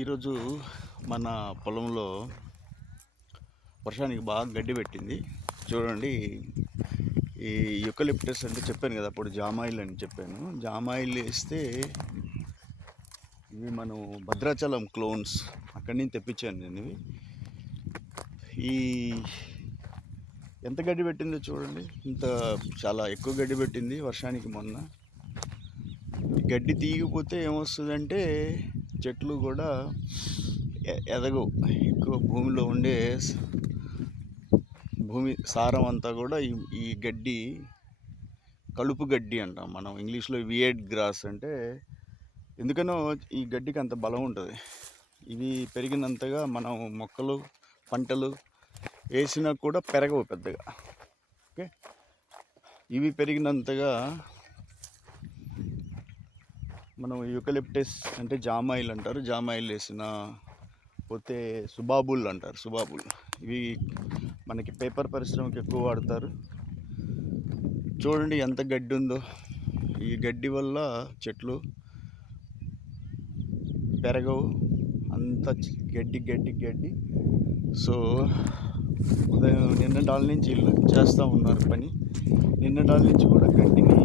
ఈరోజు మన పొలంలో వర్షానికి బాగా గడ్డి పెట్టింది. చూడండి, ఈ యూకలిప్టస్ అంటే చెప్పాను కదా, అప్పుడు జామాయిల్ అని చెప్పాను. జామాయిల్ వేస్తే ఇవి మనం భద్రాచలం క్లోన్స్ అక్కడి నుంచి తెప్పించాను నేను. ఇవి ఈ ఎంత గడ్డి పెట్టిందో చూడండి, ఇంత చాలా ఎక్కువ గడ్డి పెట్టింది వర్షానికి. మొన్న గడ్డి తీయకపోతే ఏమొస్తుందంటే చెట్లు కూడా ఎదగవు. ఎక్కువ భూమిలో ఉండే భూమి సారం అంతా కూడా ఈ గడ్డి, కలుపు గడ్డి అంటాం మనం ఇంగ్లీష్లో. వియర్డ్ గ్రాస్ అంటే ఎందుకనో ఈ గడ్డికి అంత బలం ఉంటుంది. ఇవి పెరిగినంతగా మనం మొక్కలు పంటలు వేసినా కూడా పెరగవు పెద్దగా. ఓకే, ఇవి పెరిగినంతగా మనం యూకలిప్టస్ అంటే జామాయిల్ అంటారు. జామాయిల్ వేసిన పోతే సుబాబుల్ అంటారు. సుబాబుల్ ఇవి మనకి పేపర్ పరిశ్రమకి ఎక్కువ వాడతారు. చూడండి ఎంత గడ్డి ఉందో. ఈ గడ్డి వల్ల చెట్లు పెరగవు, అంత గడ్డి గడ్డి గడ్డి. సో ఉదయం నిన్నటాల నుంచి ఇల్లు చేస్తూ ఉన్నారు పని. నిన్నటాల నుంచి కూడా గడ్డిని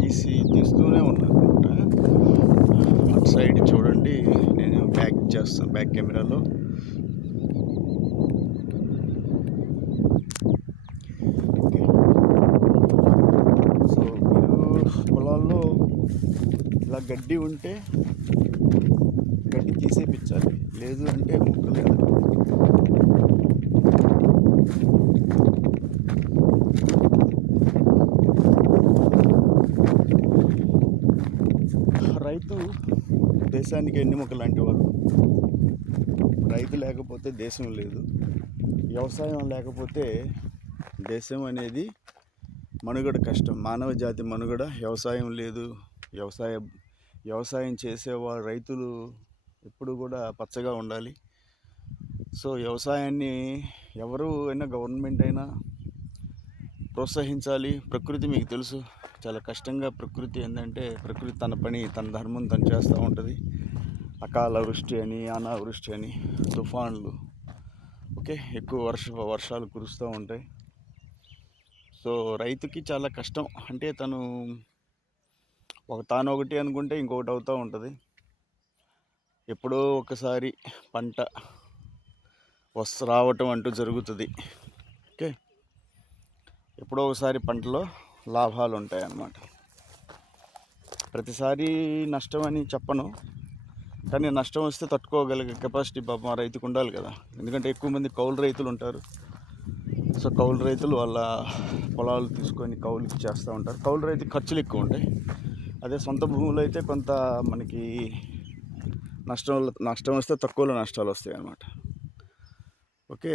తీస్తూనే ఉన్నారు అనమాట. అటు సైడ్ చూడండి, నేను బ్యాక్ చేస్తాను, బ్యాక్ కెమెరాలో. సో మీరు పొలాల్లో ఇలా గడ్డి ఉంటే గడ్డి తీసేపించాలి, లేదు అంటే మొక్కలు ఎదగవు. రైతు దేశానికి ఎన్నెముక లాంటి వాళ్ళు. రైతు లేకపోతే దేశం లేదు. వ్యవసాయం లేకపోతే దేశం అనేది మనుగడ కష్టం. మానవ జాతి మనుగడ వ్యవసాయం లేదు. వ్యవసాయం చేసేవాళ్ళు రైతులు ఎప్పుడు కూడా పచ్చగా ఉండాలి. సో వ్యవసాయాన్ని అయినా గవర్నమెంట్ అయినా ప్రోత్సహించాలి. ప్రకృతి మీకు తెలుసు, చాలా కష్టంగా ప్రకృతి ఏంటంటే, ప్రకృతి తన పని తన ధర్మం తను చేస్తూ ఉంటుంది. అకాల వృష్టి అని, అనావృష్టి అని, తుఫాన్లు, ఓకే, ఎక్కువ వర్షాలు కురుస్తూ ఉంటాయి. సో రైతుకి చాలా కష్టం. అంటే తాను ఒకటి అనుకుంటే ఇంకొకటి అవుతూ ఉంటుంది. ఎప్పుడో ఒకసారి పంట రావటం అంటూ జరుగుతుంది. ఓకే, ఎప్పుడో ఒకసారి పంటలో లాభాలు ఉంటాయి అన్నమాట. ప్రతిసారి నష్టం అని చెప్పను, కానీ నష్టం వస్తే తట్టుకోగలిగే కెపాసిటీ పాపం రైతుకు ఉండాలి కదా. ఎందుకంటే ఎక్కువ మంది కౌలు రైతులు ఉంటారు. సో కౌలు రైతులు వాళ్ళ పొలాలు తీసుకొని కౌలుకి చేస్తూ ఉంటారు. కౌలు రైతుకి ఖర్చులు ఎక్కువ ఉంటాయి. అదే సొంత భూములు అయితే కొంత మనకి నష్టం వస్తే తక్కువలో నష్టాలు వస్తాయి అన్నమాట. ఓకే.